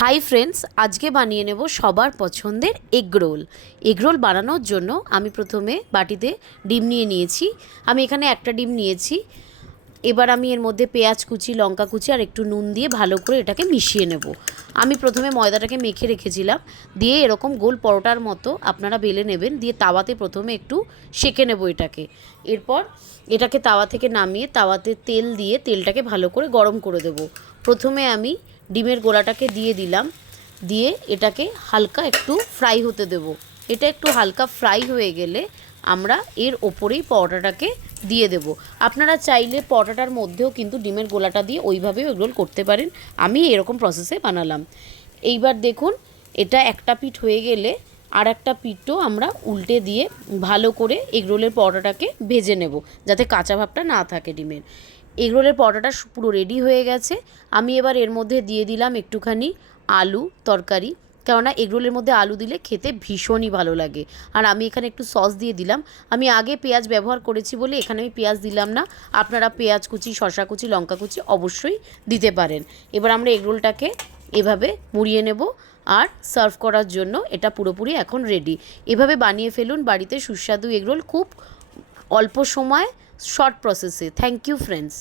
Hi friends, আজকে বানিয়ে নেব সবার পছন্দের এগ রোল বানানোর জন্য আমি প্রথমে বাটিতে ডিম নিয়ে নিয়েছি। আমি এখানে একটা ডিম নিয়েছি। এবার আমি এর মধ্যে পেঁয়াজ কুচি, লঙ্কা কুচি আর একটু নুন দিয়ে ভালো করে এটাকে মিশিয়ে নেব। আমি প্রথমে ময়দাটাকে মেখে রেখেছিলাম, দিয়ে এরকম গোল পরোটার মতো আপনারা বেলে নেবেন, দিয়ে তাওয়াতে প্রথমে একটু সেঁকে নেব এটাকে। এরপর এটাকে তাওয়া থেকে নামিয়ে তাওয়াতে তেল দিয়ে তেলটাকে ভালো করে গরম করে দেব। প্রথমে আমি ডিমের গোলাটাকে দিয়ে দিলাম, দিয়ে এটাকে হালকা একটু ফ্রাই হতে দেব। এটা একটু হালকা ফ্রাই হয়ে গেলে আমরা এর ওপরেই পরোটাটাকে দিয়ে দেব। আপনারা চাইলে পরোটাটার মধ্যেও কিন্তু ডিমের গোলাটা দিয়ে ওইভাবেও এগরোল করতে পারেন। আমি এরকম প্রসেসে বানালাম। এইবার দেখুন, এটা একটা পিঠ হয়ে গেলে আর একটা পিঠও আমরা উল্টে দিয়ে ভালো করে এগরোলের পরোটাটাকে ভেজে নেব, যাতে কাঁচা ভাবটা না থাকে ডিমের। এগরোলের পরোটাটা পুরো রেডি হয়ে গেছে। আমি এবার এর মধ্যে দিয়ে দিলাম একটুখানি আলু তরকারি, কেননা এগরোলের মধ্যে আলু দিলে খেতে ভীষণই ভালো লাগে। আর আমি এখানে একটু সস দিয়ে দিলাম। আমি আগে পেঁয়াজ ব্যবহার করেছি বলে এখানে আমি পেঁয়াজ দিলাম না। আপনারা পেঁয়াজ কুচি, শসা কুচি, লঙ্কা কুচি অবশ্যই দিতে পারেন। এবার আমরা এগরোলটাকে এভাবে মুড়িয়ে নেব আর সার্ভ করার জন্য এটা পুরোপুরি এখন রেডি। এভাবে বানিয়ে ফেলুন বাড়িতে সুস্বাদু এগরোল, খুব অল্প সময়, শর্ট প্রসেসে। Thank you friends.